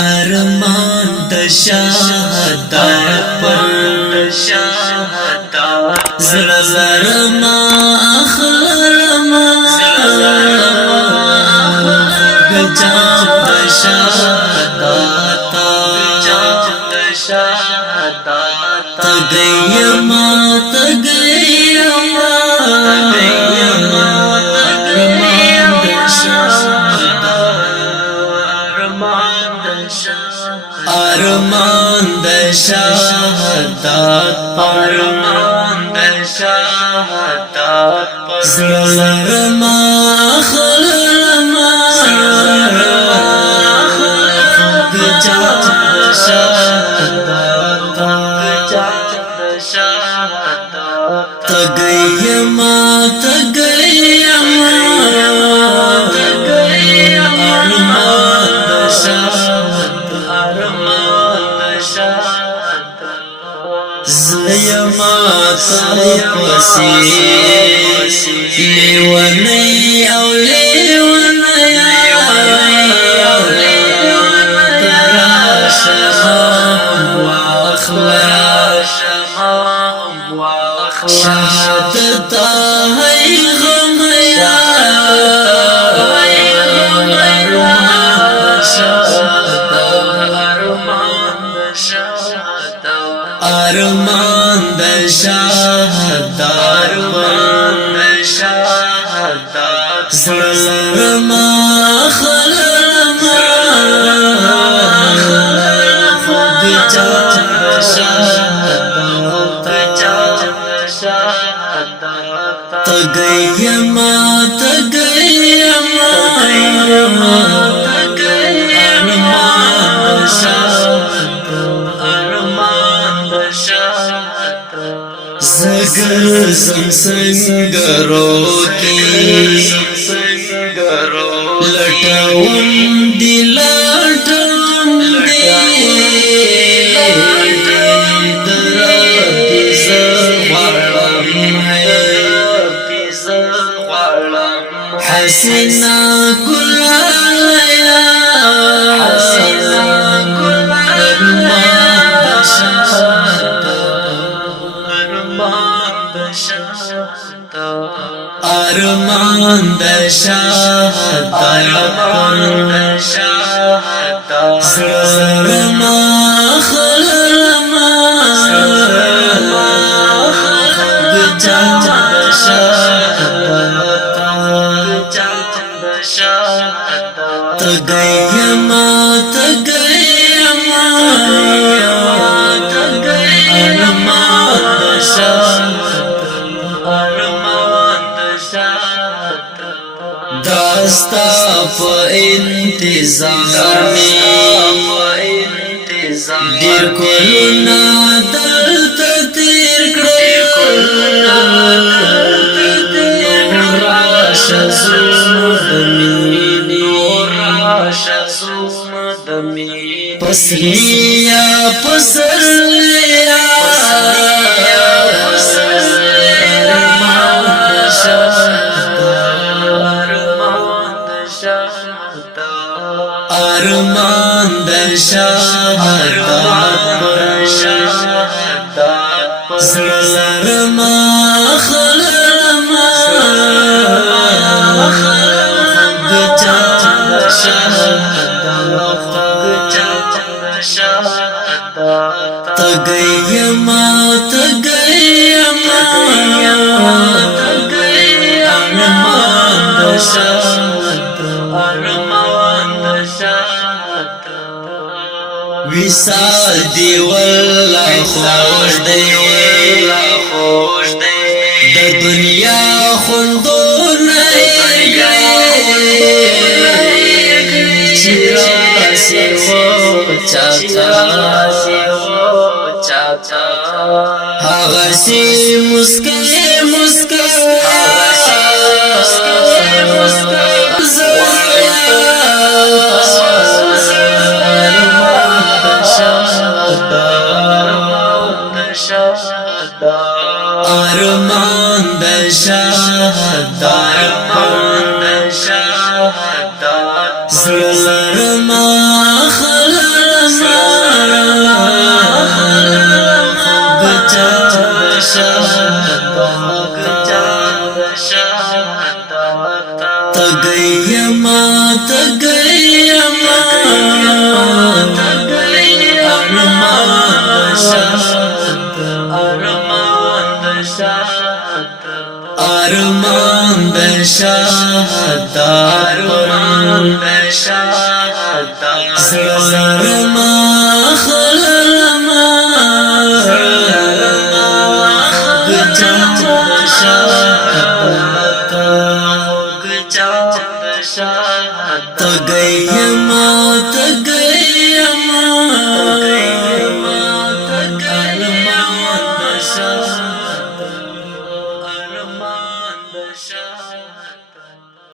ارمان د شهادت پر زړه لرما اخلما گجاب د شهادت تگیما ارمان د شهادت زړه لرما اخلما گجاب د شهادت تگیما زیما تپسی لیونی او لیونیا تراشم واخلا شهادت ہے غمیا ارمان د شهادت زړه لرما اخلما گجاب د شهادت تگیما زگر سنگرو کی لٹاون دی لٹاون دی درابی زغوارم حسینا کلالیا ارمان د شهادت زړه لرما اخلما گجاب د شهادت تگیما داستا په انتظار می دیر کلونا دلته تیر کړل راشه زوم د مینې پسریا ارمان د شهادت زړه لرما اخلما گجاب د شهادت تگیما ارمان د وصال دی والله خوش دی د دنیا خوندونه چیراسي چاچا هغه سي مسکا ارمان د شهادت زړه لرما خلک شهادت زرما خلما گجا شهادت تگئی